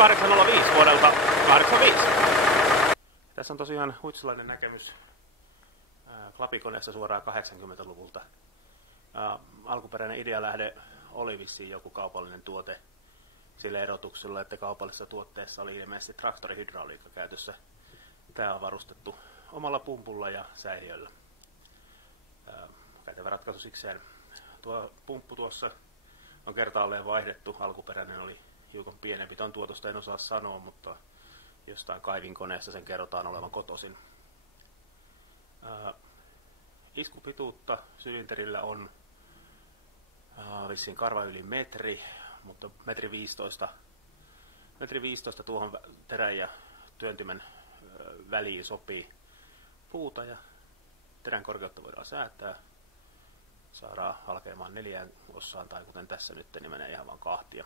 805 vuodelta 85. Tässä on tosiaan huitsulainen näkemys klapikoneessa suoraan 80-luvulta. Alkuperäinen idealähde oli vissiin joku kaupallinen tuote sillä erotuksella, että kaupallisessa tuotteessa oli ilmeisesti traktorihydrauliikka käytössä. Tämä on varustettu omalla pumpulla ja säiliöllä. Kätevä ratkaisu sikseen. Tuo pumppu tuossa on kertaalleen vaihdettu. Alkuperäinen oli hiukan pienempi. Tuon tuotosta en osaa sanoa, mutta jostain kaivinkoneessa sen kerrotaan olevan kotoisin. Iskupituutta sylinterillä on vissiin karva yli metri, mutta metri 15 tuohon terän ja työntimen väliin sopii puuta ja terän korkeutta voidaan säätää. Saadaan halkeamaan 4 osaan tai kuten tässä nyt, niin menee ihan vaan kahtia.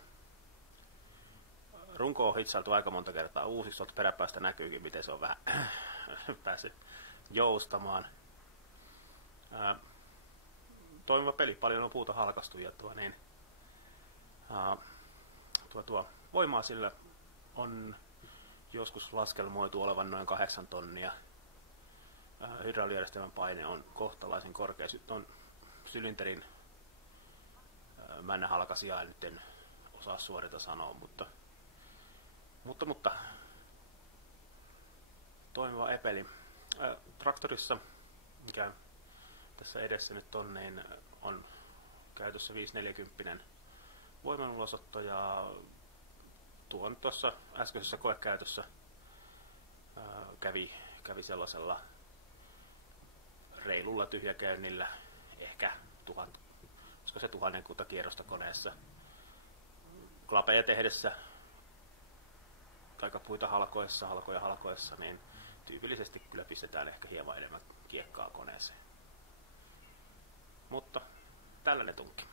Runko on hitsailtu aika monta kertaa uusiksi, tuolta peräpäästä näkyykin, miten se on vähän päässyt joustamaan. Toimiva peli, paljon on puuta halkastu ja tuo voimaa sillä on joskus laskelmoitu olevan noin 8 tonnia. Hydraulijärjestelmän paine on kohtalaisen korkea. On sylinterin männähalkaisijaa nyt en osaa suorita sanoa, mutta toimiva epeli. Traktorissa, mikä tässä edessä nyt on, niin on käytössä 540 voimanulosotto ja tuon tuossa äskeisessä koekäytössä kävi sellaisella reilulla tyhjäkäynnillä ehkä 1000, olisiko se 1000 kierrosta koneessa. Klapeja tehdessä tai puita halkoja, niin tyypillisesti kyllä pistetään ehkä hieman enemmän kiekkaa koneeseen. Mutta tällainen tunkki.